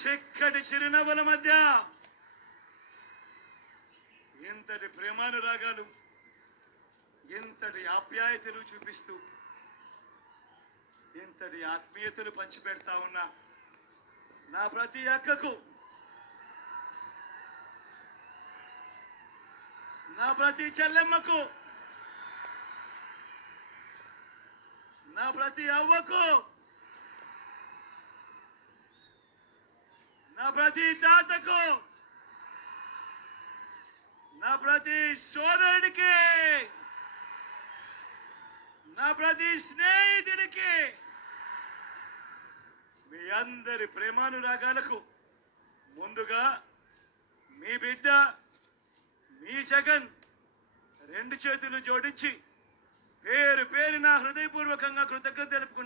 చిక్కటి చిరునవ్వుల మధ్య ఇంతటి ప్రేమానురాగాలు, ఇంతటి ఆప్యాయతలు చూపిస్తూ ఇంతటి ఆత్మీయతలు పంచిపెడతా ఉన్నా నా ప్రతి అక్కకు, నా ప్రతి చెల్లెమ్మకు, నా ప్రతి అవ్వకు, నా ప్రతి తాతకు, నా ప్రతి సోదరుడికి, నా ప్రతి స్నేహితుడికి, మీ అందరి ప్రేమానురాగాలకు ముందుగా మీ బిడ్డ, మీ జగన్ రెండు చేతులు జోడించి పేరు పేరున హృదయపూర్వకంగా కృతజ్ఞత తెలుపుకుంటా.